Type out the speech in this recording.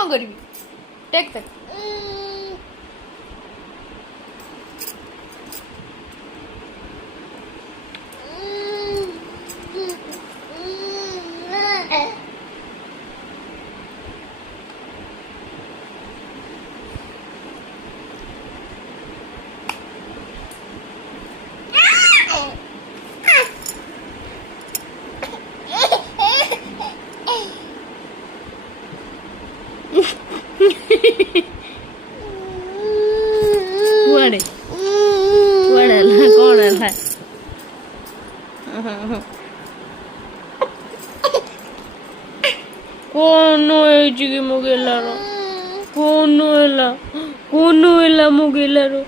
कौन करी टेक तक कुआड़े कुआड़े ला कौन है कौन है जी मुगेलारो कौन है मुगेलारो